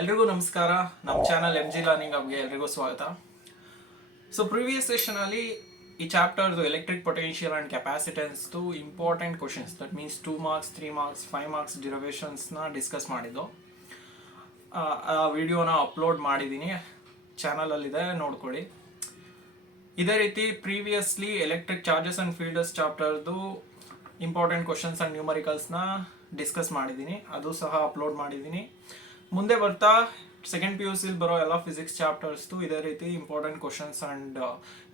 ಎಲ್ರಿಗೂ ನಮಸ್ಕಾರ. ನಮ್ಮ ಚಾನಲ್ mg.learninghubಗೆ ಎಲ್ರಿಗೂ ಸ್ವಾಗತ. ಸೊ ಪ್ರಿವಿಯಸ್ ಸೆಷನ್ ಅಲ್ಲಿ ಈ ಚಾಪ್ಟರ್ದು electric potential and capacitance important questions, that means 2 marks 3 marks 5 marks ಡಿರವೇಷನ್ಸ್ನ ಡಿಸ್ಕಸ್ ಮಾಡಿದ್ದು. ಆ ವಿಡಿಯೋನ ಅಪ್ಲೋಡ್ ಮಾಡಿದ್ದೀನಿ, ಚಾನಲಲ್ಲಿದೆ, ನೋಡ್ಕೊಳ್ಳಿ. ಇದೇ ರೀತಿ previously electric charges and fields ಚಾಪ್ಟರ್ದು ಇಂಪಾರ್ಟೆಂಟ್ ಕ್ವಶನ್ಸ್ ಅಂಡ್ ನ್ಯೂಮರಿಕಲ್ಸ್ನ ಡಿಸ್ಕಸ್ ಮಾಡಿದ್ದೀನಿ, ಅದು ಸಹ ಅಪ್ಲೋಡ್ ಮಾಡಿದ್ದೀನಿ. ಮುಂದೆ ಬರ್ತಾ ಸೆಕೆಂಡ್ PUC ಬರೋ ಎಲ್ಲ ಫಿಸಿಕ್ಸ್ ಚಾಪ್ಟರ್ಸ್ದು ಇದೇ ರೀತಿ ಇಂಪಾರ್ಟೆಂಟ್ ಕ್ವಶನ್ಸ್ ಆ್ಯಂಡ್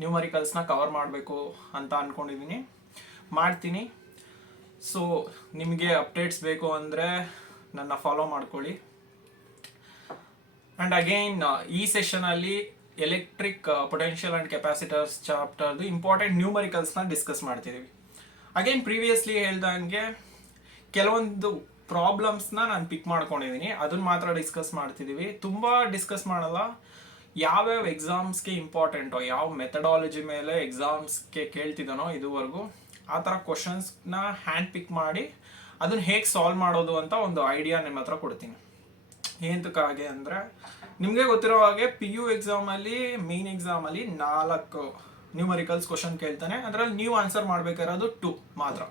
ನ್ಯೂಮರಿಕಲ್ಸ್ನ ಕವರ್ ಮಾಡಬೇಕು ಅಂತ ಅಂದ್ಕೊಂಡಿದ್ದೀನಿ, ಮಾಡ್ತೀನಿ. ಸೊ ನಿಮಗೆ ಅಪ್ಡೇಟ್ಸ್ ಬೇಕು ಅಂದರೆ ನನ್ನ ಫಾಲೋ ಮಾಡ್ಕೊಳ್ಳಿ. ಆ್ಯಂಡ್ ಅಗೈನ್ ಈ ಸೆಷನಲ್ಲಿ ಎಲೆಕ್ಟ್ರಿಕ್ ಪೊಟೆನ್ಷಿಯಲ್ ಆ್ಯಂಡ್ ಕೆಪಾಸಿಟರ್ಸ್ ಚಾಪ್ಟರ್ದು ಇಂಪಾರ್ಟೆಂಟ್ ನ್ಯೂಮರಿಕಲ್ಸ್ನ ಡಿಸ್ಕಸ್ ಮಾಡ್ತಿದ್ದೀವಿ. ಅಗೈನ್ ಪ್ರೀವಿಯಸ್ಲಿ ಹೇಳ್ದಂಗೆ ಕೆಲವೊಂದು ಪ್ರಾಬ್ಲಮ್ಸ್ನ ನಾನು ಪಿಕ್ ಮಾಡ್ಕೊಂಡಿದ್ದೀನಿ, ಅದನ್ನ ಮಾತ್ರ ಡಿಸ್ಕಸ್ ಮಾಡ್ತಿದ್ದೀವಿ. ತುಂಬ ಡಿಸ್ಕಸ್ ಮಾಡಲ್ಲ. ಯಾವ್ಯಾವ ಎಕ್ಸಾಮ್ಸ್ಗೆ ಇಂಪಾರ್ಟೆಂಟೋ, ಯಾವ ಮೆಥಡಾಲಜಿ ಮೇಲೆ ಎಕ್ಸಾಮ್ಸ್ಗೆ ಕೇಳ್ತಿದ್ದಾನೋ ಇದುವರೆಗೂ ಆ ಥರ ಕ್ವಶನ್ಸ್ನ ಹ್ಯಾಂಡ್ ಪಿಕ್ ಮಾಡಿ ಅದನ್ನ ಹೇಗೆ ಸಾಲ್ವ್ ಮಾಡೋದು ಅಂತ ಒಂದು ಐಡಿಯಾ ನಿಮ್ಮ ಹತ್ರ ಕೊಡ್ತೀನಿ. ಏನಕ್ಕಾಗೆ ಅಂದರೆ, ನಿಮಗೆ ಗೊತ್ತಿರೋ ಹಾಗೆ PU ಎಕ್ಸಾಮಲ್ಲಿ, ಮೇನ್ ಎಕ್ಸಾಮಲ್ಲಿ 4 ನ್ಯೂಮರಿಕಲ್ಸ್ ಕ್ವಶನ್ ಕೇಳ್ತಾನೆ. ಅದರಲ್ಲಿ ನೀವು ಆನ್ಸರ್ ಮಾಡಬೇಕಾಗಿರೋದು 2 ಮಾತ್ರ.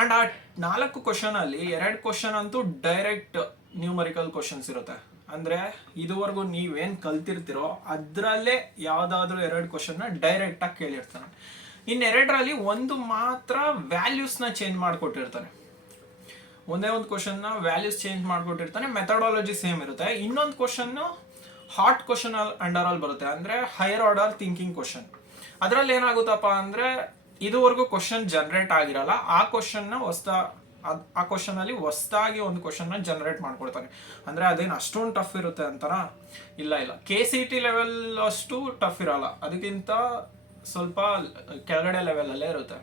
ಆ್ಯಂಡ್ ಆ 4 ಕ್ವಶನಲ್ಲಿ 2 ಕ್ವಶನ್ ಅಂತೂ ಡೈರೆಕ್ಟ್ ನ್ಯೂಮರಿಕಲ್ ಕ್ವಶನ್ಸ್ ಇರುತ್ತೆ. ಅಂದರೆ ಇದುವರೆಗೂ ನೀವೇನು ಕಲ್ತಿರ್ತೀರೋ ಅದರಲ್ಲೇ ಯಾವುದಾದ್ರೂ 2 ಕ್ವಶನ್ನ ಡೈರೆಕ್ಟಾಗಿ ಕೇಳಿರ್ತಾನೆ. ಇನ್ನೆರಡರಲ್ಲಿ ಒಂದು ಮಾತ್ರ ವ್ಯಾಲ್ಯೂಸ್ನ ಚೇಂಜ್ ಮಾಡಿಕೊಟ್ಟಿರ್ತಾನೆ. ಒಂದೇ ಒಂದು ಕ್ವಶನ್ನ ವ್ಯಾಲ್ಯೂಸ್ ಚೇಂಜ್ ಮಾಡಿಕೊಟ್ಟಿರ್ತಾನೆ, ಮೆಥಡಾಲಜಿ ಸೇಮ್ ಇರುತ್ತೆ. ಇನ್ನೊಂದು ಕ್ವಶನ್ನು ಹಾಟ್ ಕ್ವಶನ್ ಅಂಡರಲ್ಲಿ ಬರುತ್ತೆ, ಅಂದರೆ ಹೈಯರ್ ಆರ್ಡರ್ ಥಿಂಕಿಂಗ್ ಕ್ವಶನ್. ಅದರಲ್ಲಿ ಏನಾಗುತ್ತಪ್ಪ ಅಂದರೆ, ಇದುವರೆಗೂ ಕ್ವಶನ್ ಜನರೇಟ್ ಆಗಿರಲ್ಲ, ಆ ಕ್ವಶನಲ್ಲಿ ಹೊಸದಾಗಿ ಒಂದು ಕ್ವಶನ್ನ ಜನರೇಟ್ ಮಾಡ್ಕೊಡ್ತಾನೆ. ಅಂದರೆ ಅದೇನು ಅಷ್ಟೊಂದು ಟಫ್ ಇರುತ್ತೆ ಅಂತಾನ? ಇಲ್ಲ, KCT ಲೆವೆಲ್ ಅಷ್ಟು ಟಫ್ ಇರಲ್ಲ, ಅದಕ್ಕಿಂತ ಸ್ವಲ್ಪ ಕೆಳಗಡೆ ಲೆವೆಲಲ್ಲೇ ಇರುತ್ತೆ.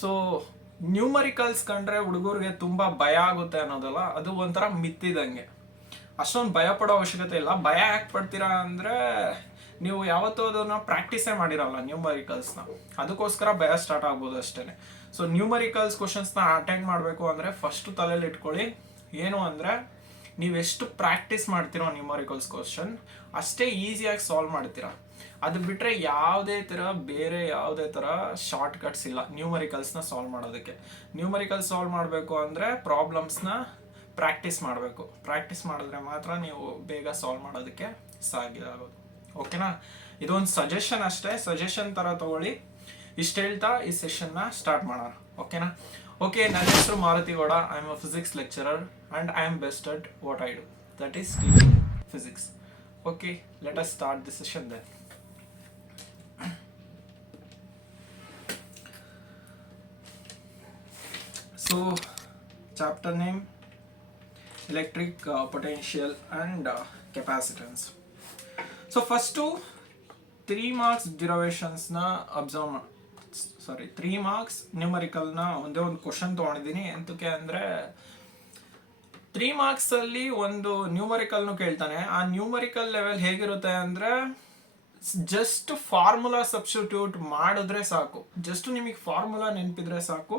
ಸೊ ನ್ಯೂಮರಿಕಲ್ಸ್ ಕಂಡ್ರೆ ಹುಡುಗರಿಗೆ ತುಂಬ ಭಯ ಆಗುತ್ತೆ ಅನ್ನೋದಲ್ಲ, ಅದು ಒಂಥರ ಮಿತ್ತಿದಂಗೆ. ಅಷ್ಟೊಂದು ಭಯ ಪಡೋ ಅವಶ್ಯಕತೆ ಇಲ್ಲ. ಭಯ ಯಾಕೆ ಪಡ್ತೀರಾ ಅಂದರೆ, ನೀವು ಯಾವತ್ತೂ ಅದನ್ನು ಪ್ರಾಕ್ಟೀಸೇ ಮಾಡಿರಲ್ಲ ನ್ಯೂಮರಿಕಲ್ಸ್ನ, ಅದಕ್ಕೋಸ್ಕರ ಭಯ ಸ್ಟಾರ್ಟ್ ಆಗ್ಬೋದು ಅಷ್ಟೇ. ಸೊ ನ್ಯೂಮರಿಕಲ್ಸ್ ಕ್ವಶನ್ಸ್ನ ಅಟೆಂಡ್ ಮಾಡಬೇಕು ಅಂದರೆ ಫಸ್ಟು ತಲೆಯಲ್ಲಿ ಇಟ್ಕೊಳ್ಳಿ, ಏನು ಅಂದರೆ ನೀವೆಷ್ಟು ಪ್ರಾಕ್ಟೀಸ್ ಮಾಡ್ತೀರೋ ನ್ಯೂಮರಿಕಲ್ಸ್ ಕ್ವಶನ್ ಅಷ್ಟೇ ಈಸಿಯಾಗಿ ಸಾಲ್ವ್ ಮಾಡ್ತೀರಾ. ಅದು ಬಿಟ್ಟರೆ ಬೇರೆ ಯಾವುದೇ ಥರ ಶಾರ್ಟ್ ಕಟ್ಸ್ ಇಲ್ಲ ನ್ಯೂಮರಿಕಲ್ಸ್ನ ಸಾಲ್ವ್ ಮಾಡೋದಕ್ಕೆ. ನ್ಯೂಮರಿಕಲ್ಸ್ ಸಾಲ್ವ್ ಮಾಡಬೇಕು ಅಂದರೆ ಪ್ರಾಬ್ಲಮ್ಸ್ನ ಪ್ರಾಕ್ಟೀಸ್ ಮಾಡಬೇಕು. ಪ್ರಾಕ್ಟೀಸ್ ಮಾಡಿದ್ರೆ ಮಾತ್ರ ನೀವು ಬೇಗ ಸಾಲ್ವ್ ಮಾಡೋದಕ್ಕೆ ಸಾಧ್ಯ ಆಗೋದು. ಓಕೆನಾ? ಇದೊಂದು ಸಜೆಷನ್ ಅಷ್ಟೇ, ಸಜೆಷನ್ ಥರ ತಗೊಳ್ಳಿ. ಇಷ್ಟು ಹೇಳ್ತಾ ಈ ಸೆಷನ್ನ ಸ್ಟಾರ್ಟ್ ಮಾಡೋಣ. ಓಕೆನಾ? ಓಕೆ, ನನ್ನ ಹೆಸರು Maruti Gowda. I am a physics lecturer and I am best at what I do, that is teaching physics. Okay, let us start the session then. So chapter name electric potential and capacitance. So first 3 marks ಡಿರವೇಷನ್ಸ್ನ observe 3 marks ನ್ಯೂಮರಿಕಲ್ನ ಒಂದೇ ಒಂದು question ತೊಗೊಂಡಿದ್ದೀನಿ. ಎಂತಕ್ಕೆ ಅಂದರೆ, 3 ಮಾರ್ಕ್ಸಲ್ಲಿ ಒಂದು ನ್ಯೂಮರಿಕಲ್ನು ಕೇಳ್ತಾನೆ. ಆ ನ್ಯೂಮರಿಕಲ್ ಲೆವೆಲ್ ಹೇಗಿರುತ್ತೆ ಅಂದರೆ, ಜಸ್ಟ್ ಫಾರ್ಮುಲಾ ಸಬ್ಸ್ಟಿಟ್ಯೂಟ್ ಮಾಡಿದ್ರೆ ಸಾಕು, ಜಸ್ಟ್ ನಿಮಗೆ ಫಾರ್ಮುಲಾ ನೆನಪಿದ್ರೆ ಸಾಕು,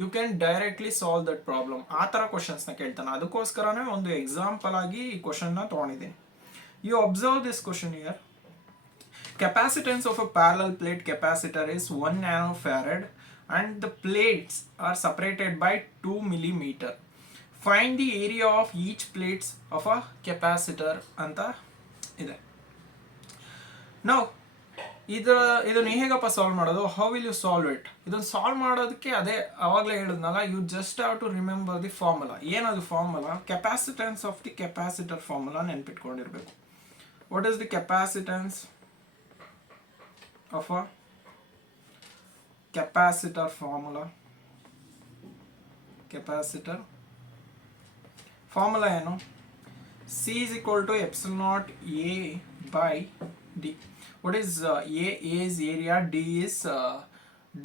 you can directly solve that problem. ಆ ಥರ ಕ್ವಶನ್ಸ್ನ ಕೇಳ್ತಾನೆ. ಅದಕ್ಕೋಸ್ಕರನೇ ಒಂದು ಎಕ್ಸಾಂಪಲ್ ಆಗಿ ಈ ಕ್ವಶನ್ನ ತೊಗೊಂಡಿದ್ದೀನಿ. You observe this question here. Capacitance of a parallel plate capacitor is 1 nanofarad and the plates are separated by 2 millimeter. Find the area of each plates of a capacitor ಅಂತ ಇದೆ. Now ಇದನ್ನು ಹೇಗಪ್ಪ solve ಮಾಡೋದು? How will you solve it? ಇದನ್ನು solve ಮಾಡೋದಕ್ಕೆ ಅದೇ ಆವಾಗಲೇ ಹೇಳಿದ್ನಲ್ಲ, you just have to remember the formula. ಏನದು formula? Capacitance of the capacitor formula ನೆನ್ಪಿಟ್ಕೊಂಡಿರ್ಬೇಕು. What is the capacitance of a capacitor formula? Capacitor formula ಏನು? C is equal to epsilon naught A by D. What is A? A is area, D is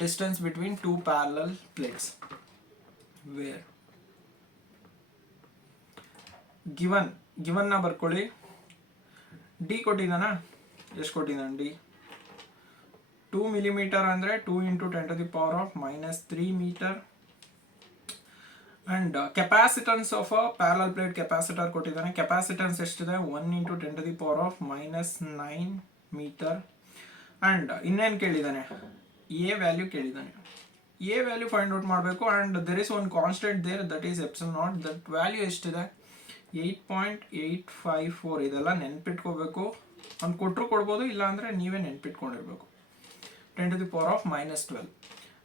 distance between two parallel plates. Where given ನ ಬರ್ಕೊಳ್ಳಿ. D ಕೊಟ್ಟಿದ್ದಾನ? ಎಷ್ಟು ಕೊಟ್ಟಿದ್ದಾನೆ D? 2 millimetre ಅಂದರೆ 2 × 10⁻³ metre. And capacitance of a parallel plate capacitor ಕೊಟ್ಟಿದ್ದಾನೆ. Capacitance ಎಷ್ಟಿದೆ 1 × 10⁻⁻9 metre. And ಇನ್ನೇನು ಕೇಳಿದ್ದಾನೆ, ಎ ವ್ಯಾಲ್ಯೂ ಕೇಳಿದ್ದಾನೆ. ಎ ವ್ಯಾಲ್ಯೂ ಫೈಂಡ್ ಔಟ್ ಮಾಡಬೇಕು. And there is one constant there, that is epsilon naught. That value ಎಷ್ಟಿದೆ 8.854. ಇದೆಲ್ಲ ನೆನ್ಪಿಟ್ಕೋಬೇಕು. ಅವ್ನು ಕೊಟ್ಟರು ಕೊಡ್ಬೋದು, ಇಲ್ಲಾಂದರೆ ನೀವೇ ನೆನ್ಪಿಟ್ಕೊಂಡಿರ್ಬೇಕು. 10⁻⁻12.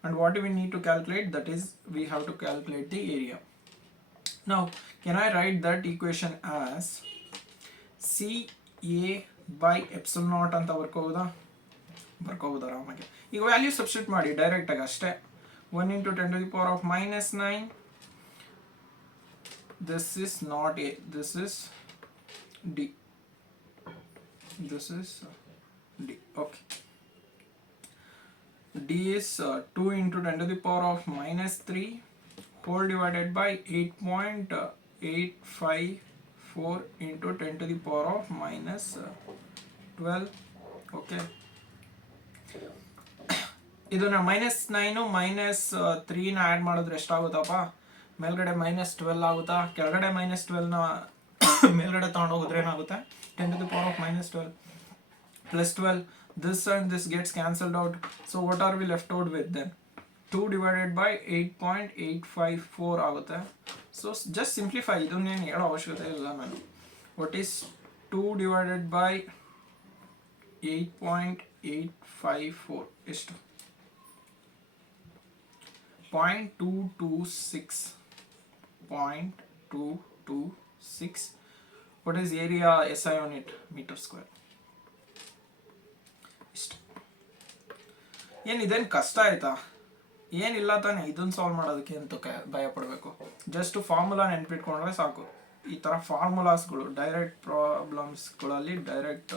And what do we need to calculate? That is, we have to calculate the area. Now, can I write that equation as CA/ε0 ಅಂತ ಬರ್ಕೋಬೋದಾ ಆರಾಮಾಗಿ. ಈಗ ವ್ಯಾಲ್ಯೂ ಸಬ್ಸ್ಟಿಟ್ಯೂಟ್ ಮಾಡಿ ಡೈರೆಕ್ಟಾಗಿ ಅಷ್ಟೇ. 1 × 10⁻⁻9. This is not A, this is D. This is D. Okay. D is 2 × 10⁻⁻3 whole divided by 8.854 into 10⁻⁻12. Okay. ಇದನ್ನ -9 -3ನ add ಮಾಡಿದ್ರೆ ಎಷ್ಟಾಗುತ್ತಪ್ಪ? ಮೇಲ್ಗಡೆ -12 ಆಗುತ್ತಾ? ಕೆಳಗಡೆ -12ನ ಮೇಲ್ಗಡೆ ತಗೊಂಡೋಗಿದ್ರೆ ಏನಾಗುತ್ತೆ? 10⁻⁻12 plus 12. This and this gets cancelled out. So what are we left out with then? 2 divided by 8.854 ಆಗುತ್ತೆ. So just simplify. ಇದನ್ನೇನು ಹೇಳೋ ಅವಶ್ಯಕತೆ ಇಲ್ಲ ನಾನು. What is 2 divided by 8.854? ಎಷ್ಟು? 0.226. 0.226. What is area SI on it? Meter square. ಇಷ್ಟು. ಏನು ಇದೇನು ಕಷ್ಟ ಆಯ್ತಾ? ಏನಿಲ್ಲ ತಾನೆ ಇದನ್ನು ಸಾಲ್ವ್ ಮಾಡೋದಕ್ಕೆ ಅಂತ ಭಯ ಪಡಬೇಕು. ಜಸ್ಟ್ ಫಾರ್ಮುಲಾ ನೆನ್ಪಿಟ್ಕೊಂಡ್ರೆ ಸಾಕು. ಈ ಥರ ಫಾರ್ಮುಲಾಸ್ಗಳು ಡೈರೆಕ್ಟ್ ಪ್ರಾಬ್ಲಮ್ಸ್ಗಳಲ್ಲಿ ಡೈರೆಕ್ಟ್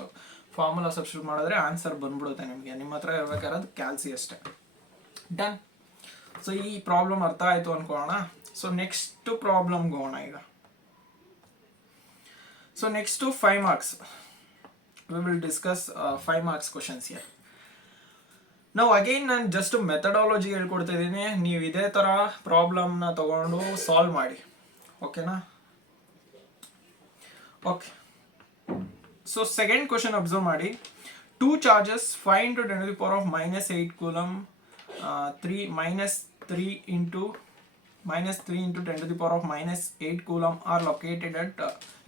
ಫಾರ್ಮುಲಾ ಸಬ್ಸ್ಟಿಟ್ಯೂಟ್ ಮಾಡಿದ್ರೆ ಆನ್ಸರ್ ಬಂದ್ಬಿಡುತ್ತೆ ನಿಮಗೆ. ನಿಮ್ಮ ಹತ್ರ ಇರಬೇಕಾದ್ರೆ ಕ್ಯಾಲ್ಸಿ ಅಷ್ಟೇ. ಡನ್. ಸೊ ಈ ಪ್ರಾಬ್ಲಮ್ ಅರ್ಥ ಆಯಿತು ಅನ್ಕೊಳ್ಳೋಣ. ಸೊ ನೆಕ್ಸ್ಟ್ ಪ್ರಾಬ್ಲಮ್ಗೆ ಹೋಗೋಣ ಈಗ. So next 5 marks. We will discuss 5 marks questions here. Now again ನಾನು ಜಸ್ಟ್ ಮೆಥಡಾಲಜಿ ಹೇಳ್ಕೊಡ್ತಾ ಇದ್ದೀನಿ. ನೀವು ಇದೇ ಥರ ಪ್ರಾಬ್ಲಮ್ನ ತಗೊಂಡು ಸಾಲ್ವ್ ಮಾಡಿ. ಓಕೆನಾ? Okay. So second question observe ಮಾಡಿ. 2 charges 5 × 10⁻⁻8 coulomb, 3 × 10⁻⁸ coulomb are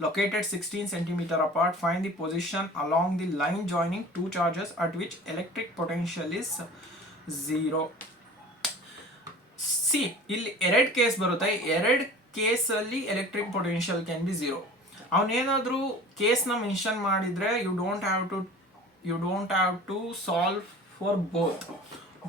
located 16 cm apart. Find the position along the line joining 2 charges at which electric potential is 0. See, ಇಲ್ಲಿ 2 ಕೇಸ್ ಬರುತ್ತೆ. 2 ಕೇಸಲ್ಲಿ ಎಲೆಕ್ಟ್ರಿಕ್ ಪೊಟೆನ್ಷಿಯಲ್ ಕ್ಯಾನ್ ಬಿ 0. ಅವನೇನಾದರೂ ಕೇಸ್ನ mention ಮಾಡಿದರೆ you don't have to solve for both.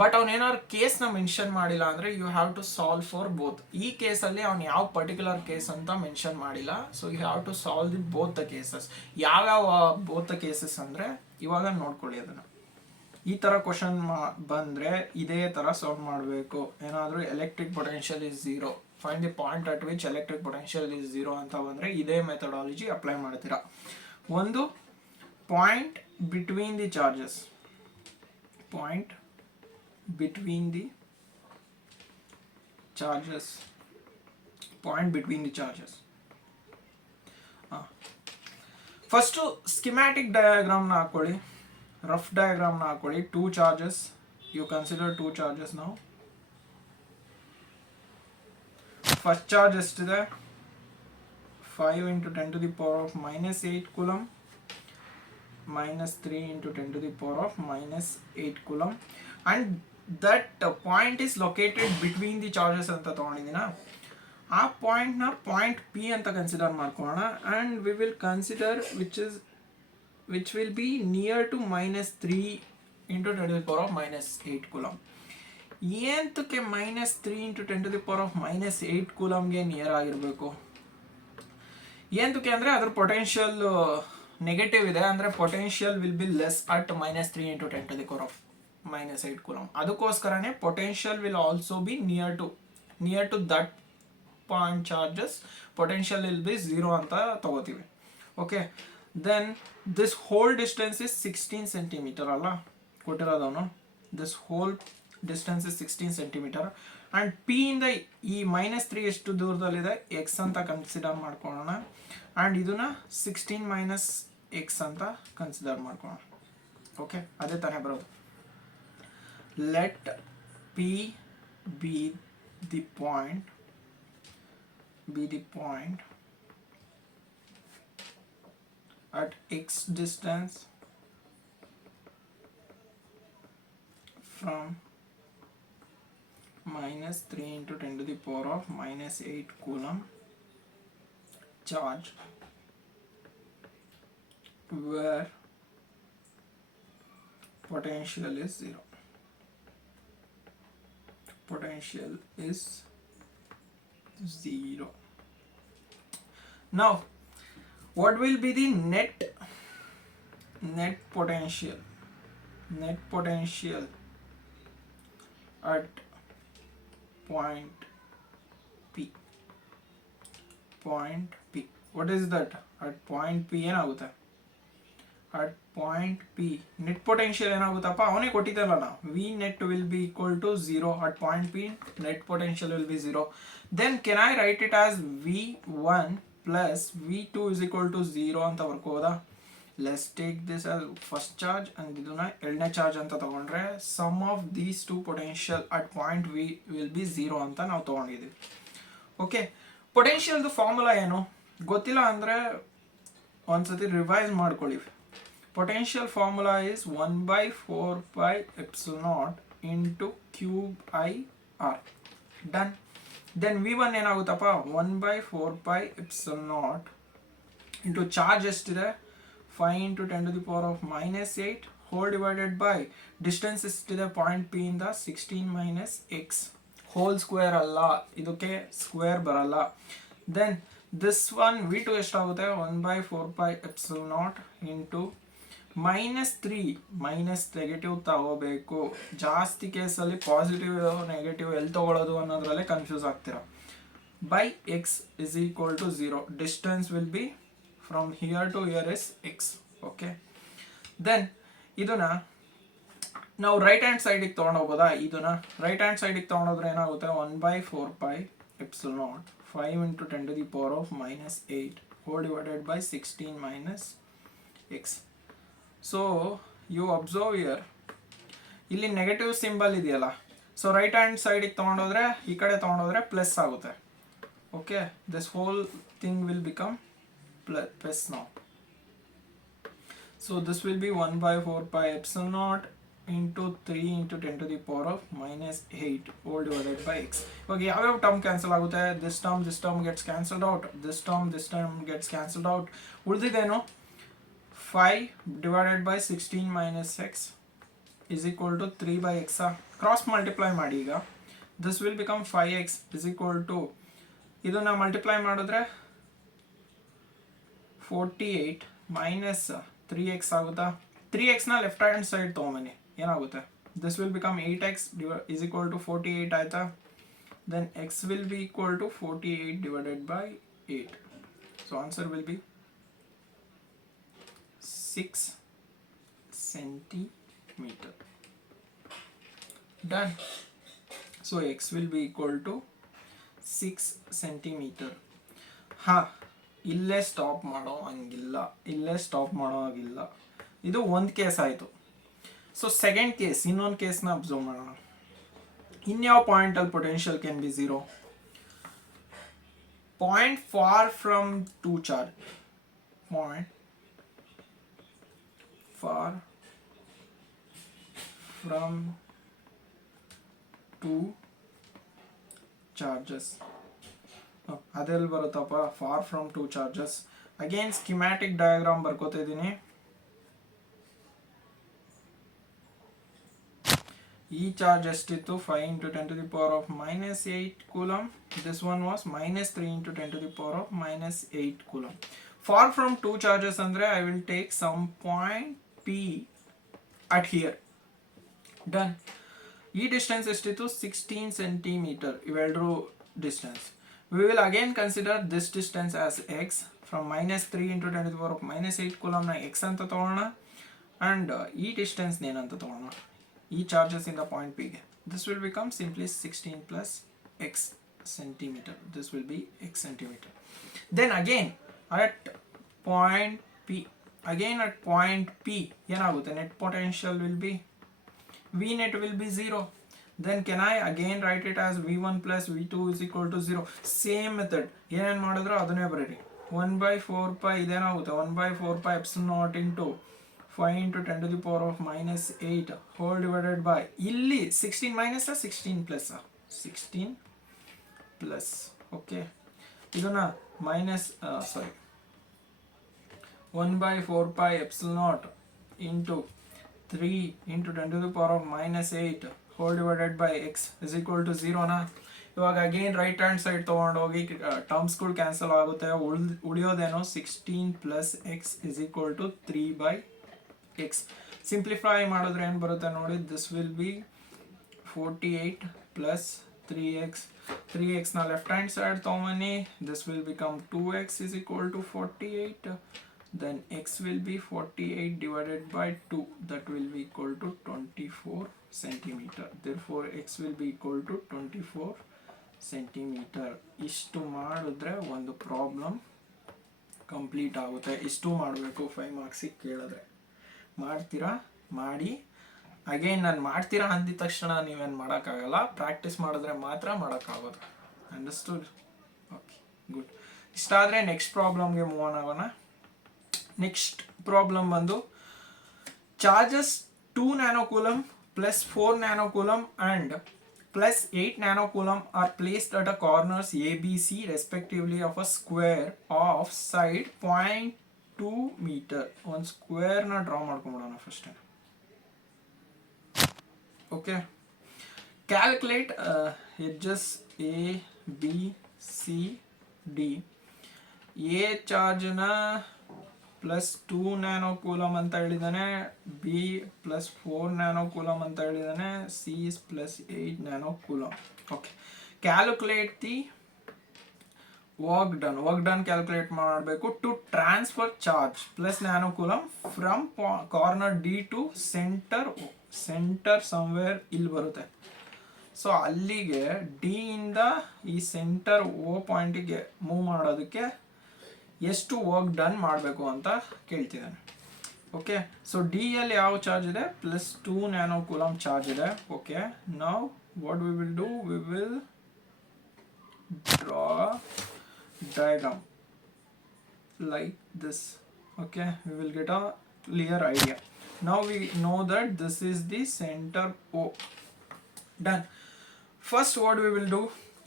But ಅವನೇನಾದ್ರು ಕೇಸ್ನ mention ಮಾಡಿಲ್ಲ ಅಂದರೆ you have to solve for both. ಈ ಕೇಸಲ್ಲಿ ಅವ್ನು ಯಾವ ಪರ್ಟಿಕ್ಯುಲರ್ ಕೇಸ್ ಅಂತ ಮೆನ್ಷನ್ ಮಾಡಿಲ್ಲ. So you have to solve the both the cases. ಯಾವ್ಯಾವ ಬೋತ್ ದ ಕೇಸಸ್ ಅಂದರೆ ಇವಾಗ ನೋಡ್ಕೊಳ್ಳಿ ಅದನ್ನು. ಈ ಥರ ಕ್ವಶನ್ ಬಂದರೆ ಇದೇ ಥರ ಸಾಲ್ವ್ ಮಾಡಬೇಕು. ಏನಾದರೂ electric potential is 0, find the point at which electric potential is 0 ಅಂತ ಬಂದರೆ ಇದೇ ಮೆಥಡಾಲಜಿ ಅಪ್ಲೈ ಮಾಡ್ತೀರಾ. ಒಂದು point between the charges, point between the charges, point between the charges. First schematic diagram na hakoli, rough diagram na hakoli. 2 charges, you consider 2 charges now. First charge estide 5 × 10⁻⁻8 coulomb minus 3 × 10⁻⁻8 coulomb, and that point is located between the charges ಅಂತ ತಗೊಂಡಿದ್ದೀನ. ಆ ಪಾಯಿಂಟ್ನ point P ಅಂತ consider ಮಾಡ್ಕೊಳ್ಳೋಣ. And we will consider which will be near to -3 × 10⁻⁻8 coulomb. ಏನಕ್ಕೆ -3 × 10⁻⁻8 coulomb near ಆಗಿರಬೇಕು? ಏನಕ್ಕೆ ಅಂದರೆ ಅದ್ರ ಪೊಟೆನ್ಷಿಯಲ್ ನೆಗೆಟಿವ್ ಇದೆ. ಅಂದರೆ potential will be less at -3 × 10⁻⁻8 coulomb. ಅದಕ್ಕೋಸ್ಕರನೇ potential will also be near to that point charges. Potential will be 0 ಅಂತ ತಗೋತೀವಿ. Okay, then this whole distance is 16 cm ಅಲ್ಲ ಕೊಟ್ಟಿರೋದವನು. This whole distance is 16 cm. And P ಇಂದ ಈ -3 ಎಷ್ಟು ದೂರದಲ್ಲಿದೆ X ಅಂತ ಕನ್ಸಿಡರ್ ಮಾಡ್ಕೊಳ್ಳೋಣ ಆ್ಯಂಡ್ ಇದನ್ನ 16 - x ಅಂತ ಕನ್ಸಿಡರ್ ಮಾಡ್ಕೊಳ್ಳೋಣ. ಓಕೆ, ಅದೇ ತಾನೇ ಬರೋದು. Let P be the point at x distance from -3 into 10 to the power of -8 coulomb charge where potential is 0. Potential is 0. Now what will be the net potential at point P? What is that? At point P ಏನಾಗುತ್ತೆ? At point P net potential ಏನಾಗುತ್ತಪ್ಪ? ಅವನೇ ಕೊಟ್ಟಿದ್ದಲ್ಲ, V net will be equal to 0. At point P net potential will be 0. Then can I write it as V1 plus V2 is equal to 0 ಅಂತ ಬರ್ಕೋದಾ? Let's take this as first charge and ಇದನ್ನ ಎರಡನೇ charge ಅಂತ ತಗೊಂಡ್ರೆ sum of these two potential at point V will be 0 ಅಂತ ನಾವು ತಗೊಂಡಿದ್ದೀವಿ. Okay, ಪೊಟೆನ್ಷಿಯಲ್ದು formula ಏನು ಗೊತ್ತಿಲ್ಲ ಅಂದರೆ ಒಂದ್ಸತಿ ರಿವೈಸ್ ಮಾಡ್ಕೊಳ್ಳಿ. Potential formula is 1/4πε0 into cube IR. Done. Then V1 ಏನಾಗುತ್ತಪ್ಪ? 1/4πε0 into charge ಎಷ್ಟಿದೆ? 5 into 10 to the power of -8 whole divided by distance ಎಷ್ಟಿದೆ ಪಾಯಿಂಟ್ P ಇಂದ 16 - x whole square ಅಲ್ಲ, ಇದಕ್ಕೆ ಸ್ಕ್ವೇರ್ ಬರಲ್ಲ. Then this one V2 ಎಷ್ಟಾಗುತ್ತೆ? 1/4πε0 into -3 minus negative ತಗೋಬೇಕು. ಜಾಸ್ತಿ ಕೇಸಲ್ಲಿ ಪಾಸಿಟಿವ್ ನೆಗೆಟಿವ್ ಎಲ್ಲಿ ತಗೊಳ್ಳೋದು ಅನ್ನೋದ್ರಲ್ಲೇ ಕನ್ಫ್ಯೂಸ್ ಆಗ್ತೀರಾ. By X is equal to 0. Distance will be from here to here is X. Okay, then ಇದನ್ನ ನಾವು ರೈಟ್ ಹ್ಯಾಂಡ್ ಸೈಡಿಗೆ ತೊಗೊಂಡೋಗ್ಬೋದಾ? ಇದನ್ನ ರೈಟ್ ಹ್ಯಾಂಡ್ ಸೈಡಿಗೆ ತೊಗೊಂಡೋದ್ರೆ ಏನಾಗುತ್ತೆ? 1/4πε0 5 into 10 to the power of -8 whole divided by 16 - x. So you observe here, ಇಲ್ಲಿ negative symbol ಇದೆಯಲ್ಲ, so right hand ಸೈಡಿಗೆ ತೊಗೊಂಡೋದ್ರೆ ಈ ಕಡೆ ತೊಗೊಂಡೋದ್ರೆ ಪ್ಲಸ್ ಆಗುತ್ತೆ. Okay, this whole thing will become plus now. So this will be 1/4πε0 into 3 into 10 to the power of -8 whole divided by x. ಇವಾಗ ಯಾವ್ಯಾವ ಟರ್ಮ್ ಕ್ಯಾನ್ಸಲ್ ಆಗುತ್ತೆ? This term gets cancelled out, this term gets cancelled out. ಉಳಿದಿದ್ದೇನು? 5 divided by 16 - x is equal to 3/x. Cross multiply ಮಾಡಿ. ಈಗ this will become 5x is equal to, ಇದನ್ನ multiply ಮಾಡಿದ್ರೆ 48 minus 3x ಆಗುತ್ತಾ? 3x ನ left hand side ತೊಗೊಂಬನ್ನಿ, ಏನಾಗುತ್ತೆ? this will become 8x is equal to 48 ಆಯ್ತಾ? then x will be equal to 48 divided by 8. so answer will be 6 centimeter. Done. So x will be equal to 6 centimeter. ಇಲ್ಲೇ stop ಮಾಡೋ ಹಂಗಿಲ್ಲ, ಇದು ಒಂದು case ಆಯಿತು. So second case, ಇನ್ನೊಂದು ಕೇಸ್ನ observe ಮಾಡೋಣ. ಇನ್ಯಾವ ಪಾಯಿಂಟಲ್ಲಿ potential can be 0? Point far from two charge. Point far from two charges. ಅದೆಲ್ಲಿ ಬರುತ್ತಪ್ಪ? Far from two charges. Again schematic diagram ಬರ್ಕೋತಾ ಇದ್ದೀನಿ. ಈ ಚಾರ್ಜ್ ಎಷ್ಟಿತ್ತು? 5 into 10 to the power of -8 coulomb. This one was -3 into 10 to the power of -8 coulomb. Far from two charges andre I will take some point P at here. Done. ಈ distance ಎಷ್ಟಿತ್ತು? 16 centimeter. ಇವೆರಡು distance. We will again consider this distance as x. From -3 into 10 to the power of -8 coulomb ನ x ಅಂತ ತಗೋಣ, and ಈ distance ಏನಂತ ತಗೋಣ? ಈ ಚಾರ್ಜಸ್ ಇಂದ ಪಾಯಿಂಟ್ P ಗೆ This will become simply 16 plus x centimeter. This will be x centimeter. Then again at point P, ಏನಾಗುತ್ತೆ net potential will be V net will be 0. Then can I again write it as V1 plus V2 is equal to 0. Same method. ಏನೇನು ಮಾಡಿದ್ರು ಅದನ್ನೇ ಬರೀರಿ. 1 by 4 pi ಇದೇನಾಗುತ್ತೆ 1 by 4 pi epsilon naught into 5 into 10 to the power of minus 8 whole divided by ಇಲ್ಲಿ 16 minus 16 plus 16 plus okay ಇದನ್ನ minus 1 by 4 pi epsilon naught into 3 into 10 to the power of minus 8 whole divided by x is equal to 0 ನಾ. ಇವಾಗ again right hand side ತೊಗೊಂಡೋಗಿ ಟರ್ಮ್ಸ್ಗಳು cancel ಆಗುತ್ತೆ. ಉಳಿಯೋದೇನೋ 16 plus X is equal to 3 by X. Simplify ಮಾಡಿದ್ರೆ ಏನು ಬರುತ್ತೆ ನೋಡಿ, this will B 48 plus 3x ನ ಲೆಫ್ಟ್ ಹ್ಯಾಂಡ್ ಸೈಡ್ ತೊಗೊಂಬನ್ನಿ. This will become 2x is equal to 48. Then x will be 48 divided by 2, that will be equal to 24 centimeter. Therefore x will be equal to 24 centimeter. ಇಷ್ಟು ಮಾಡಿದ್ರೆ ಒಂದು problem complete ಆಗುತ್ತೆ. ಇಷ್ಟು ಮಾಡಬೇಕು 5 ಮಾರ್ಕ್ಸಿಗೆ ಕೇಳಿದ್ರೆ. ಮಾಡ್ತೀರಾ? ಮಾಡಿ. ಅಗೇನ್ ನಾನು ಮಾಡ್ತೀರಾ ಅಂದಿದ ತಕ್ಷಣ ನೀವೇನು ಮಾಡೋಕ್ಕಾಗಲ್ಲ, ಪ್ರಾಕ್ಟೀಸ್ ಮಾಡಿದ್ರೆ ಮಾತ್ರ ಮಾಡೋಕ್ಕಾಗೋದು. ಅಂಡರ್ಸ್ಟುಡ್? Okay, good. ಇಷ್ಟಾದರೆ ನೆಕ್ಸ್ಟ್ ಪ್ರಾಬ್ಲಮ್ಗೆ ಮೂವ್ ಆನ್ ಆಗೋಣ. ನೆಕ್ಸ್ಟ್ ಪ್ರಾಬ್ಲಮ್ ಬಂದು charges 2 nanocoulomb plus 4 nanocoulomb and plus 8 nanocoulomb are placed at a corners ABC respectively of a square of side 0.2 meter. ಒಂದು ಸ್ಕ್ವೇರ್ನ ಡ್ರಾ ಮಾಡ್ಕೊಂಬಿಡೋಣ first. Okay, calculate edges A B C D. A ಚಾರ್ಜ್ನ plus 2 nanocoulomb ಅಂತ ಹೇಳಿದಾನೆ, B plus 4 nanocoulomb ಅಂತ ಹೇಳಿದಾನೆ, C is plus 8 nanocoulomb. Okay, calculate the work done calculate ಮಾಡಬೇಕು. To transfer charge plus nanocoulomb from corner D to centre somewhere ಇಲ್ಲಿ ಬರುತ್ತೆ. So ಅಲ್ಲಿಗೆ D ಇಂದ ಈ ಸೆಂಟರ್ ಓ ಪಾಯಿಂಟಿಗೆ ಮೂವ್ ಮಾಡೋದಕ್ಕೆ ಎಷ್ಟು ವರ್ಕ್ ಡನ್ ಮಾಡಬೇಕು ಅಂತ ಕೇಳ್ತಿದ್ದಾನೆ. ಓಕೆ, ಸೊ ಡಿ ಯಲ್ಲಿ ಯಾವ ಚಾರ್ಜ್ ಇದೆ? ಪ್ಲಸ್ 2 nanocoulomb ಚಾರ್ಜ್ ಇದೆ. Okay, now what we will do, we will draw diagram like this. Okay, we will get a clear idea. Now we know that this is the center O. Done. First what we will do,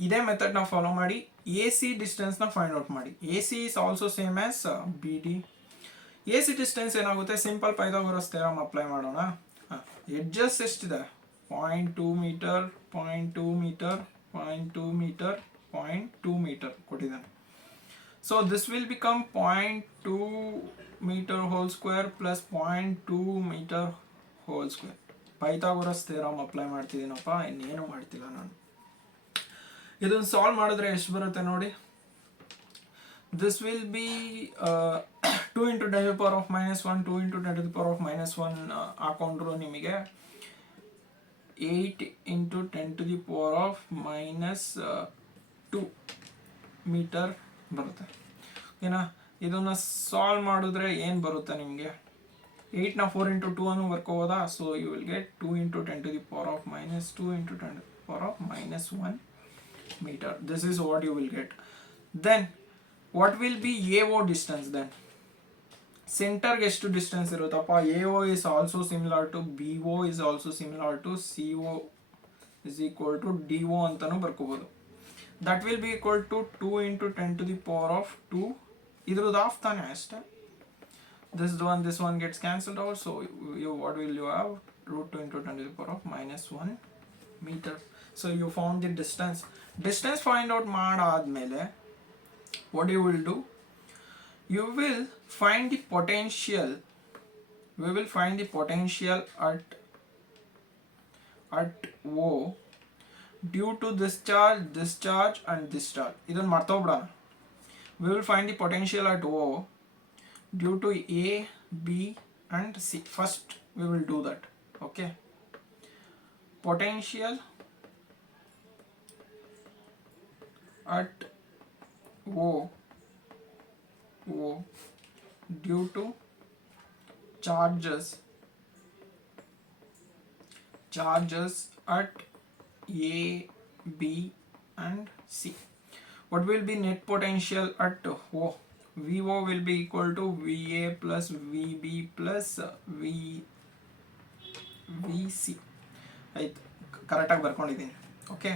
ಇದೇ method ನ follow ಮಾಡಿ AC distance ನ find out ಮಾಡಿ. AC is also same as BD. AC distance ಏನಾಗುತ್ತೆ, simple Pythagoras theorem apply ಮಾಡೋಣ. Edges ಎಷ್ಟಿದೆ? 0.2 metre 0.2 metre 0.2 metre 0.2 metre ಕೊಟ್ಟಿದ್ದಾನೆ. So this will become 0.2 meter whole square plus 0.2 meter whole square. Pythagoras theorem apply ಮಾಡ್ತಿದ್ದೀನಪ್ಪ, ಇನ್ನೇನು ಮಾಡ್ತಿಲ್ಲ ನಾನು. ಇದನ್ನು solve ಮಾಡಿದ್ರೆ ಎಷ್ಟು ಬರುತ್ತೆ ನೋಡಿ. This will be 2 into 10 to the power of minus 1 2 into 10 to the power of minus 1 ಹಾಕೊಂಡ್ರು ನಿಮಗೆ 8 into 10 to the power of minus 2 metre ಬರುತ್ತೆ. ಓಕೆನಾ, ಇದನ್ನು ಸಾಲ್ವ್ ಮಾಡಿದ್ರೆ ಏನು ಬರುತ್ತೆ ನಿಮಗೆ? 8ನ 4 into 2 ಅನ್ನು ಬರ್ಕೋಬೋದಾ? So you will get 2 into 10 to the power of minus 2 into 10 to the power of minus 1 meter. This is what you will get. Then what will be AO distance then? ಸೆಂಟರ್ಗೆ ಎಷ್ಟು distance ಇರುತ್ತಪ್ಪ? AO is also similar to BO is also similar to CO is equal to DO ಅಂತಾನು ಬರ್ಕೋಬೋದು. That will be equal to 2 into 10 to the power of 2. ಇದ್ರದ್ದು of ತಾನೆ ಅಷ್ಟೇ. This one gets cancelled out. So what will you have? Root 2 into 10 to the power of minus 1 meter. So you found the distance. Distance find out ಮಾಡಾದ್ಮೇಲೆ what you will do? You will find the potential. We will find the potential at O due to this charge and this charge. ಇದನ್ನು ಮರ್ತೋಗ್ಬಿಡೋಣ. We will find the potential at O due to A, B and C. First we will do that. Okay. potential at O due to charges at A, B and C. What will be net potential at O? VO will be equal to VA plus VB plus VC. ಆಯ್ತು, ಕರೆಕ್ಟಾಗಿ ಬರ್ಕೊಂಡಿದ್ದೀನಿ. Okay,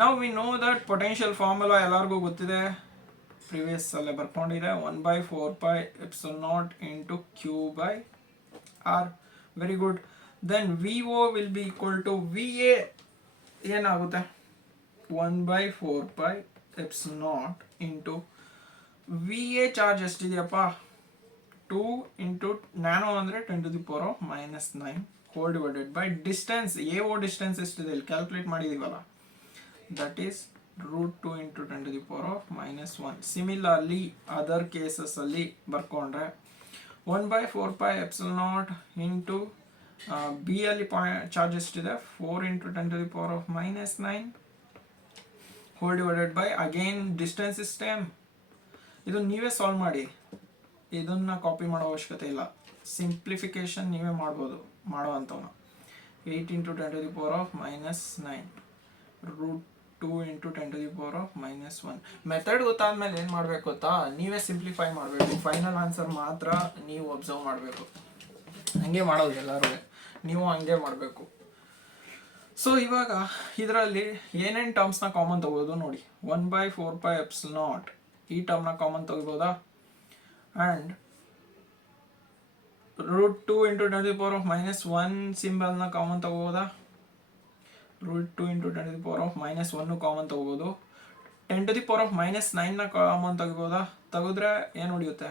ನಾವು we know that potential formula ಎಲ್ಲರಿಗೂ ಗೊತ್ತಿದೆ, previous ಅಲ್ಲೇ ಬರ್ಕೊಂಡಿದೆ. 1/4πε0 into Q by R. Very good. Then VO will be equal to VA ಏನಾಗುತ್ತೆ 1/4πε0 into VA charge ಎಷ್ಟಿದೆಯಪ್ಪ 2 into ನ್ಯಾನೋ ಅಂದರೆ 10⁻⁻⁹ whole divided by distance. AO distance ಎಷ್ಟಿದೆ ಇಲ್ಲಿ ಕ್ಯಾಲ್ಕುಲೇಟ್ ಮಾಡಿದೀವಲ್ಲ, that is √2 into 10⁻⁻1. Similarly other cases ಅಲ್ಲಿ ಬರ್ಕೊಂಡ್ರೆ 1/4πε0 into B ಅಲ್ಲಿ charge ಎಷ್ಟಿದೆ 4 into 10⁻⁻9 whole divided by again distance is same. ಇದು ನೀವೇ ಸಾಲ್ವ್ ಮಾಡಿ, ಇದನ್ನ ಕಾಪಿ ಮಾಡೋ ಅವಶ್ಯಕತೆ ಇಲ್ಲ, ಸಿಂಪ್ಲಿಫಿಕೇಶನ್ ನೀವೇ ಮಾಡ್ಬೋದು ಮಾಡೋವಂಥವನ್ನ. 8 into 10⁻⁻9 √2 into 10⁻⁻1. ಮೆಥಡ್ ಗೊತ್ತಾದ್ಮೇಲೆ ಏನು ಮಾಡಬೇಕು ಗೊತ್ತಾ, ನೀವೇ ಸಿಂಪ್ಲಿಫೈ ಮಾಡಬೇಕು. ಫೈನಲ್ ಆನ್ಸರ್ ಮಾತ್ರ ನೀವು ಅಬ್ಸರ್ವ್ ಮಾಡಬೇಕು. ಹಂಗೆ ಮಾಡೋದು ಎಲ್ಲರೂ, ನೀವು ಹಂಗೆ ಮಾಡಬೇಕು. ಸೊ ಇವಾಗ ಇದರಲ್ಲಿ ಏನೇನು ಟರ್ಮ್ಸ್ನ ಕಾಮನ್ ತಗೋದು ನೋಡಿ. 1/4πε0 ಈ ಟರ್ಮ್ನ ಕಾಮನ್ ತಗೋಬೋದಾ, ಆ್ಯಂಡ್ √2 into 10⁻⁻1 ಸಿಂಬಲ್ನ ಕಾಮನ್ ತಗೋಬೋದಾ, √2 into 10⁻⁻1 ಕಾಮನ್ ತಗೋಬೋದು. 10⁻⁻9ನ ಕಾಮನ್ ತಗೋಬೋದಾ, ತೆಗೆದ್ರೆ ಏನು ಉಳಿಯುತ್ತೆ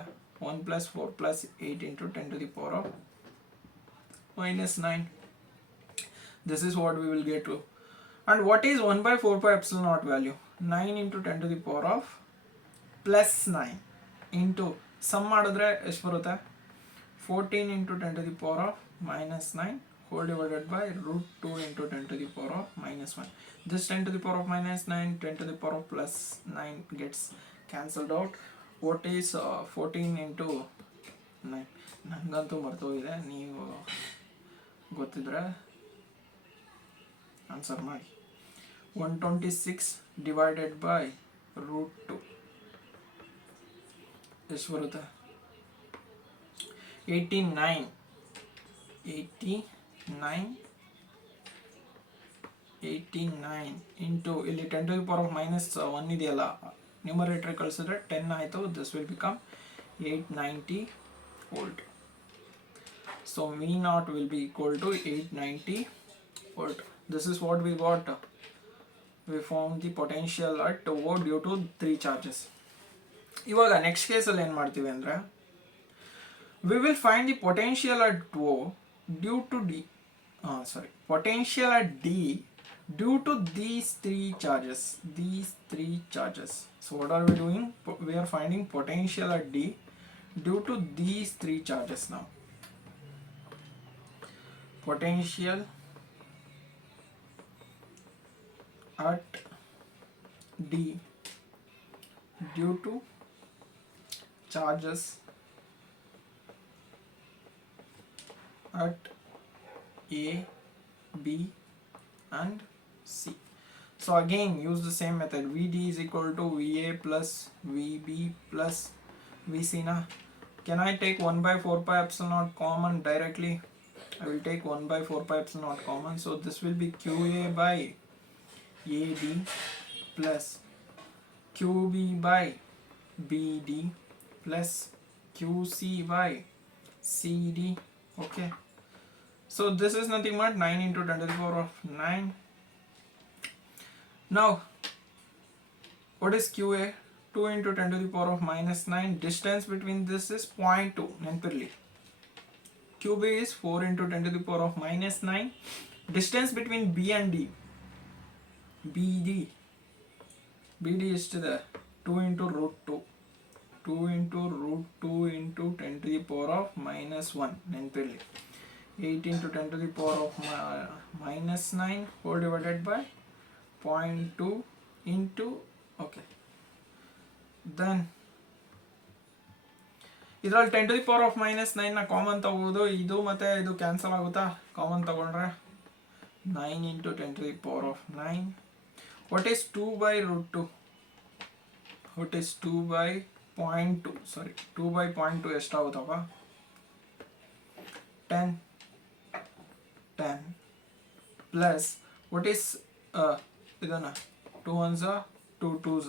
1 + 4 + 8 into 10⁻⁻9. This is what we will get to. And what is 1/4πε0 value? 9 into 10⁻+9 into some ಮಾಡಿದ್ರೆ ಎಷ್ಟು ಬರುತ್ತೆ 14 into 10⁻⁻9 whole divided by √2 into 10⁻⁻1. This 10⁻⁻9 10⁻+9 gets cancelled out. What is 14 into 9? ನನಗಂತೂ ಮರ್ತೋಗಿದೆ, ನೀವು ಗೊತ್ತಿದ್ರೆ ಆನ್ಸರ್ ಮಾಡಿ. 126 divided by √2 ಎಷ್ಟು ಬರುತ್ತೆ 89 into ಇಲ್ಲಿ 10⁻⁻1 ಇದೆಯಲ್ಲ, ನ್ಯೂಮರೇಟರ್ ಕಳಿಸಿದ್ರೆ 10 ಆಯಿತು. This will become 890 volt. So V0 will be equal to 890 volt. This is what we got. We found the potential at O due to 3 charges. ಇವಾಗ ನೆಕ್ಸ್ಟ್ ಕೇಸಲ್ಲಿ ಏನು ಮಾಡ್ತೀವಿ ಅಂದರೆ, we will find the potential at O due to potential at D due to these 3 charges. So what are we doing? We are finding potential at D due to these 3 charges now. Potential at D due to charges at A, B and C. So again use the same method. VD is equal to VA plus VB plus VC. Na, can I take 1/4πε0 common directly? I will take 1/4πε0 common. So this will be QA by AD plus QB by BD plus QC by CD. Okay, so this is nothing but 9 into 10⁻⁹. Now what is QA? 2 into 10⁻⁻9. Distance between this is 0.2. ನೆನಪಿರಲಿ. QB is 4 into 10⁻⁻9. Distance between B and D, BD ಎಷ್ಟಿದೆ 2 into √2. 2 into √2 into 10⁻⁻1 ನೆನಪಿರಲಿ. 8 into 10 to the power of minus 9 whole divided by 0.2 into, okay, then ಇದರಲ್ಲಿ 10 to the power of minus 9 ನ common ತಗೋದು, ಇದು ಮತ್ತೆ ಇದು cancel ಆಗುತ್ತಾ, common ತಗೊಂಡ್ರೆ 9 into 10 to the power of 9. What is 2 by root 2? What is 2 by 0.2? Sorry, 2 by 0.2 ಎಷ್ಟಾಗುತ್ತಪ್ಪ? 10 plus what is ಇದನ್ನ 2 ones 2 2s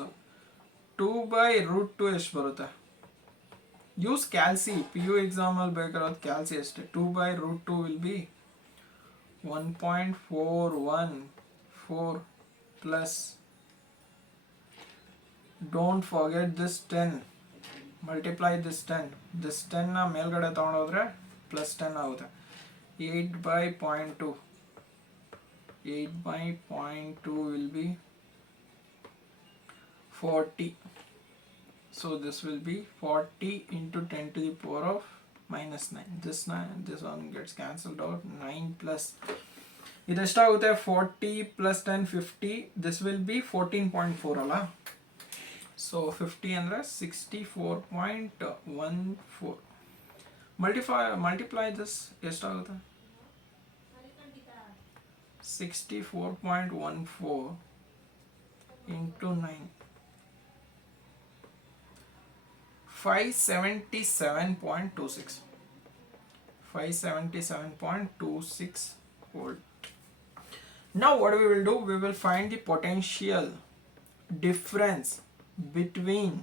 2 by root 2 ಎಷ್ಟು ಬರುತ್ತೆ? ಯೂಸ್ ಕ್ಯಾಲ್ಸಿ, PU ಎಕ್ಸಾಮ್ ಅಲ್ಲಿ ಬೇಕಾಗಿರೋದು ಕ್ಯಾಲ್ಸಿ ಅಷ್ಟೇ. 2 by root 2 will be 1.414 plus, don't forget this 10, multiply this 10 ನ ಮೇಲ್ಗಡೆ ತಗೊಂಡೋದ್ರೆ plus 10 ಆಗುತ್ತೆ. 8 by 0.2 will be 40. So this will be 40 into 10 to the power of minus 9. This one gets cancelled out. 9 plus ಇದೆಷ್ಟಾಗುತ್ತೆ? 40 plus 10 50. This will be 14.4 ಅಲ್ಲ. So 50 ಅಂದರೆ 64.14. multiply this ಎಷ್ಟಾಗುತ್ತೆ? 64.14 into 9, 577.26 volt. Now what we will do, we will find the potential difference between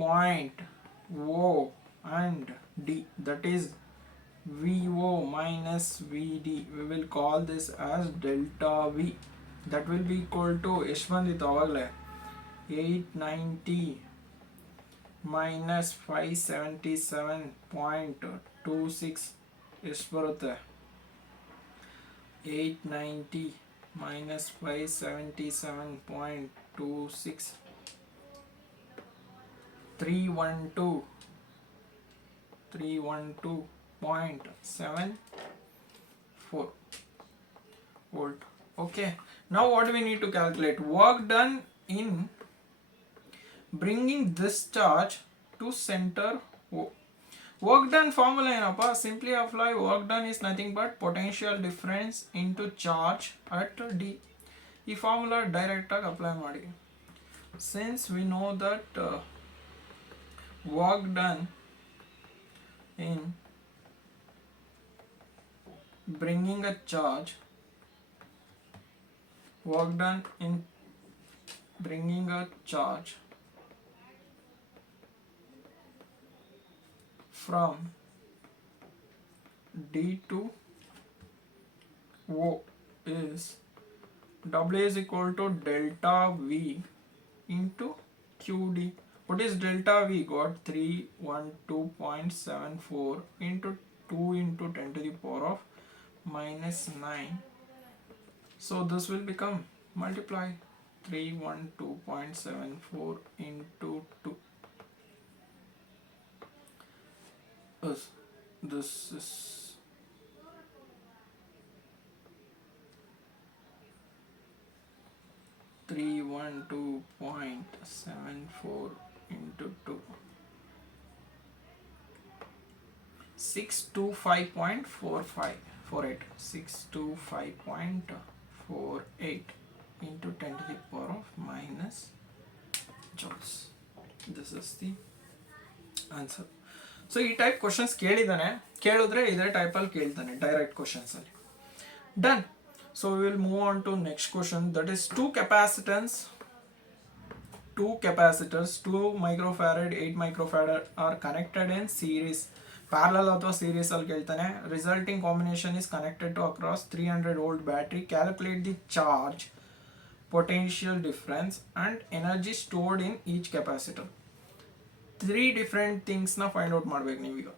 point O and D, that is VO minus VD. We will call this as delta V. That will be equal to ಎಷ್ಟು ಬಂದಿತ್ತು ಆವಾಗಲೇ? 890 minus 577.26 ಎಷ್ಟು ಬರುತ್ತೆ? 890 minus 577.26 312.74 volt. Okay, now what do we need to calculate? Work done in bringing this charge to center O. Work done formula ಏನಪ್ಪ? Simply apply work done is nothing but potential difference into charge at D. ಈ formula direct ಆಗಿ apply ಮಾಡಿ. Since we know that work done in bringing a charge from D to O is W is equal to delta V into QD. What is delta V? Got 312.74 into 2 into 10 to the power of minus 9. So this will become, multiply 312.74 into 2. This is 312.74 into 2. 625.48. 625.48 into 10 to the power of minus joules. This is the answer. So ಈ type questions ಕೇಳಿದ್ರೆ ಇದೇ ಟೈಪಲ್ಲಿ ಕೇಳ್ತಾನೆ direct questions ಅಲ್ಲಿ. Done. So we will move on to next question, that is two capacitors 2 microfarad 8 microfarad are connected in series. Parallel ಅಥವಾ series ಅಲ್ಲಿ ಕೇಳ್ತಾನೆ. Resulting combination is connected to across 300 volt battery. Calculate the charge, potential difference and energy stored in each capacitor. 3 different things na find out ಮಾಡಬೇಕು ನೀವೀಗ.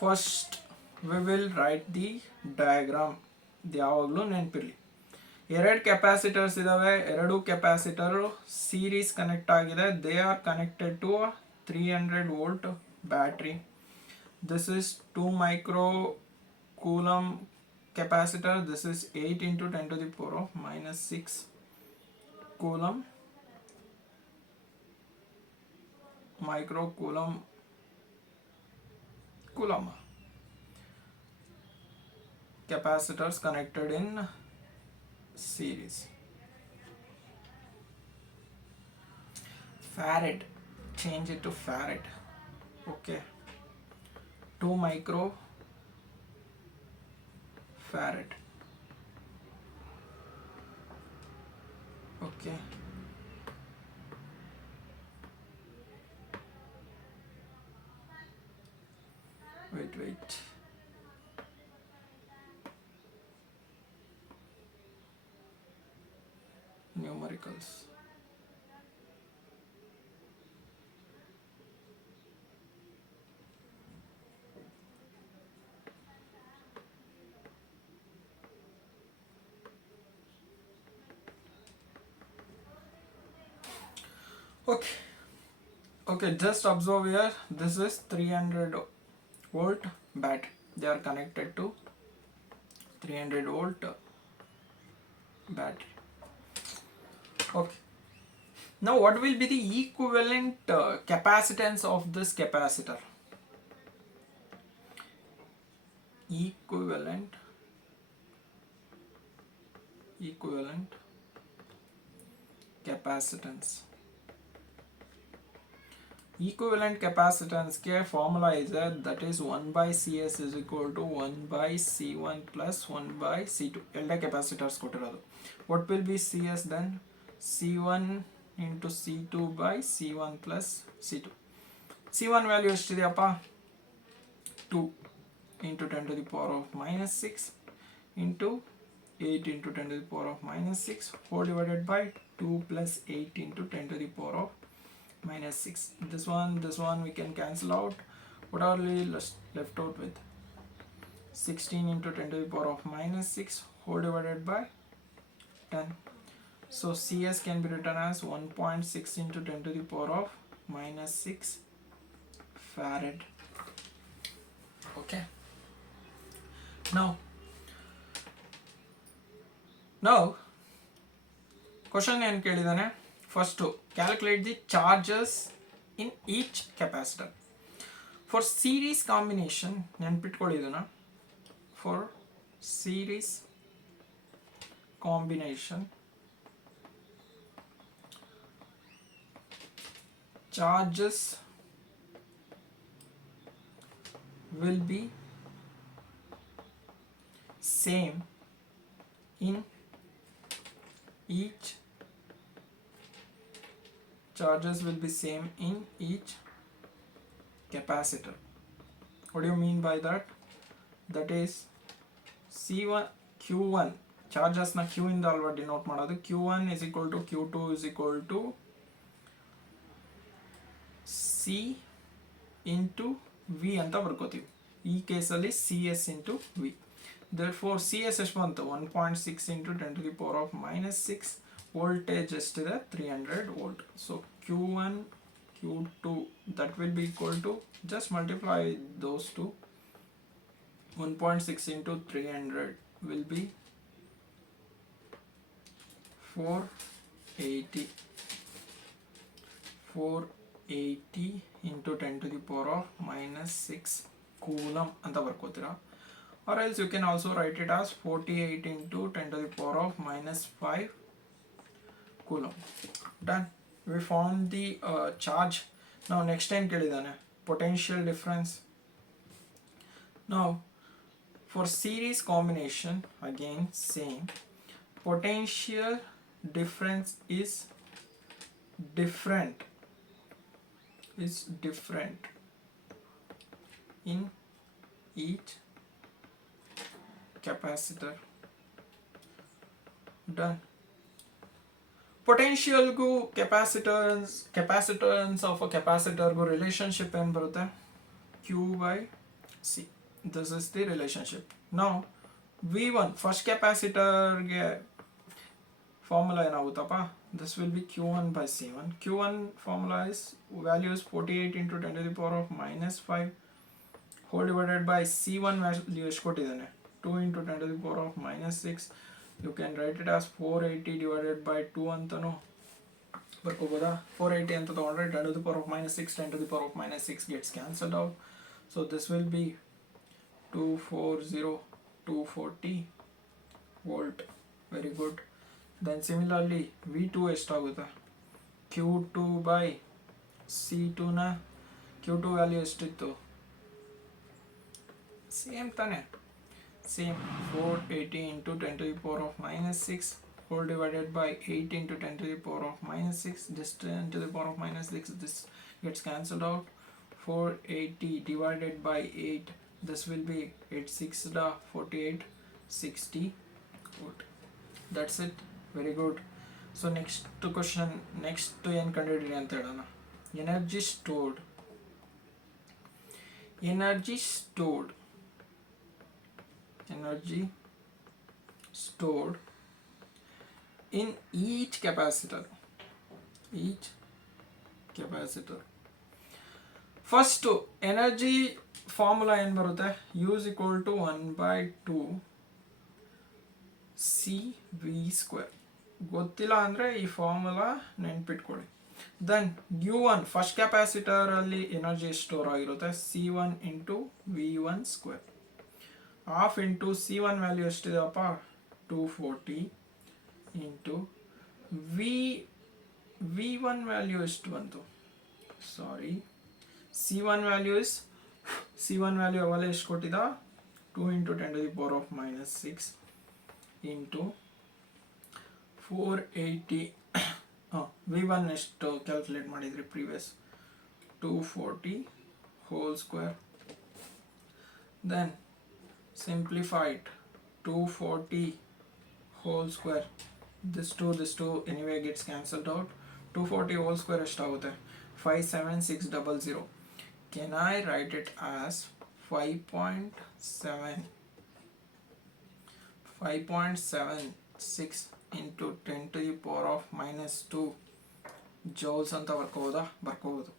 First we will write the diagram. ಯಾವಾಗಲೂ ನೆನಪಿರಲಿ, ಎರಡು capacitors ಇದಾವೆ, ಎರಡು capacitor series connect ಆಗಿದೆ. They are connected to 300 volt battery. This is 2 micro coulomb capacitor. This is 8 into 10 to the power of minus 6 coulomb micro coulomb capacitors connected in series. Farad, change it to farad. Okay, 2 micro farad. Okay, wait, numericals. Okay, just observe here, this is 300 volt battery. They are connected to 300 volt battery. Okay, now what will be the equivalent capacitance of this capacitor? Equivalent capacitance. Equivalent capacitance के formula is that is 1 by Cs is equal to 1 by C1 plus 1 by C2. ಎಲ್ಲ capacitors ಕೊಟ್ಟಿರೋದು. What will be Cs then? C1 into C2 by C1 plus C2. C1 value ಎಷ್ಟಿದೆಯಪ್ಪ? 2 into 10 to the power of minus 6 into 8 into 10 to the power of minus 6 whole divided by 2 plus 8 into 10 to the power of minus 6. This one we can cancel out. What are we left out with? 16 into 10 to the power of minus 6 whole divided by 10. So Cs can be written as 1.6 into 10 to the power of minus 6 farad. Okay, now question ಏನು ಕೇಳಿದಾನೆ? First, calculate the charges in each capacitor. For series combination, ನೆನ್ಪಿಟ್ಕೊಳ್ಳಿದನ, for series combination, charges will be same in each capacitor. What do you mean by that? That is C1 Q1 charges na Q ಇಂದ ಅಲ್ವಾ denote ಮಾಡೋದು. Q1 is equal to Q2 is equal to C into V ಅಂತ ಬರ್ಕೋತೀವಿ. ಈ ಕೇಸಲ್ಲಿ CS into V. Therefore CS ಎಷ್ಟು ಬಂತು? 1.6 into 10 to the power of minus 6. Voltage ಎಷ್ಟಿದೆ? 300 volt. So Q1 Q2 that will be equal to, just multiply those two. 1.6 into 300 will be 480 into 10 to the power of minus 6 coulomb ಅಂತ ಬರ್ಕೋತೀರಾ. Or else you can also write it as 48 into 10 to the power of minus 5 coulomb. Done. We found the charge. Now next time ಕೇಳಿದಾನೆ potential difference. Now for series combination, again same, potential difference is different in each capacitor. Done. Potential ಗೂ capacitance of a capacitor ಗೂ relationship ಏನು ಬರುತ್ತೆ? Q by C. This is the relationship. Now V1 first capacitor ಗೆ formula ಏನಾಗುತ್ತಪ್ಪ, this will be q1 by c1. q1 formula is value is 48 into 10 to the power of minus 5 whole divided by c1 value ಎಷ್ಟು ಕೊಟ್ಟಿದ್ದಾನೆ, 2 into 10 to the power of minus 6. You can write it as 480 divided by 2 ಅಂತನೂ ಬರ್ಕೋಬೋದಾ. 480 ಅಂತ ತಗೊಂಡ್ರೆ 10 to the power of minus 6, 10 to the power of minus 6 gets cancelled out. So this will be 240 volt. Very good. Then similarly V2 ಎಷ್ಟಾಗುತ್ತೆ, Q2 by C2 ನ Q2 value ಎಷ್ಟಿತ್ತು, same ತಾನೆ, same 480 into 10 to the power of minus 6 whole divided by 8 into 10 to the power of minus 6. This 10 to the power of minus 6, this gets cancelled out. 480 divided by 8, this will be 8 6 48 60 volt. That's it. Very good. So next question, next ಏನು ಕಂಡುಹಿಡಿರಿ ಅಂತ ಹೇಳೋಣ. energy stored in each capacitor. First energy formula ಏನು ಬರುತ್ತೆ, U is equal to 1 by 2 CV square. ಗೊತ್ತಿಲ್ಲ ಅಂದರೆ ಈ formula ನೆನ್ಪಿಟ್ಕೊಳ್ಳಿ. Then U1 first capacitor ಅಲ್ಲಿ ಎನರ್ಜಿ ಸ್ಟೋರ್ ಆಗಿರುತ್ತೆ, C1 into V1 square. Half into C1 value ಎಷ್ಟಿದೆಯಪ್ಪ, 240 ಇಂಟು V1 ವ್ಯಾಲ್ಯೂ ಎಷ್ಟು ಬಂತು, ಸಾರಿ C1 ವ್ಯಾಲ್ಯೂ ಅವೆಲ್ಲ ಎಷ್ಟು ಕೊಟ್ಟಿದ್ದ, 2 into 10 to the power of minus 6 into 480. V1 ಎಷ್ಟು ಕ್ಯಾಲ್ಕುಲೇಟ್ ಮಾಡಿದ್ರಿ previous, 240 whole square. Then simplified 240 whole square. This 2 anyway gets cancelled out. 240 whole square ಎಷ್ಟಾಗುತ್ತೆ, 57600. Can I write it as 5.76 into 10 to the power of minus 2 joules ಅಂತ ಬರ್ಕೋಬೋದು.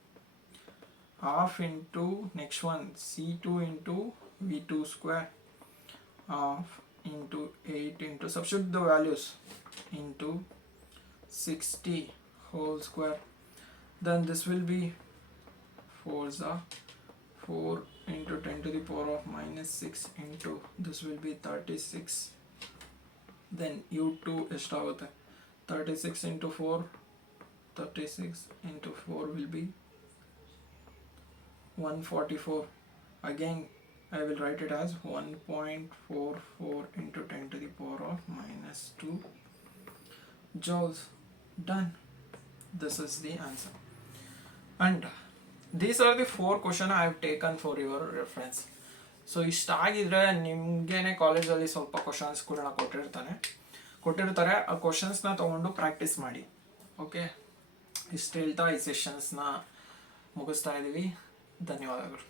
Half into next one C2 into V2 square, half into 8 into substitute the values into 60 whole square. Then this will be 4 into 10 to the power of minus 6 into this will be 36. Then U2 ಎಷ್ಟಾಗುತ್ತೆ, 36 into 4 will be 144. Again I will write it as 1.44 into 10 to the power of minus 2 joules. Done. This is the answer. And these are the 4 questions I have taken for your reference. So ಇಷ್ಟ ಆಗಿದ್ರೆ ನಿಮಗೇನೆ ಕಾಲೇಜಲ್ಲಿ ಸ್ವಲ್ಪ ಕ್ವಶನ್ಸ್ಗಳನ್ನ ಕೊಟ್ಟಿರ್ತಾರೆ, ಆ ಕ್ವಶನ್ಸ್ನ ತೊಗೊಂಡು practice ಮಾಡಿ. Okay, ಇಷ್ಟು ಹೇಳ್ತಾ ಈ ಸೆಷನ್ಸ್ನ ಮುಗಿಸ್ತಾ ಇದ್ದೀವಿ. ಧನ್ಯವಾದಗಳು.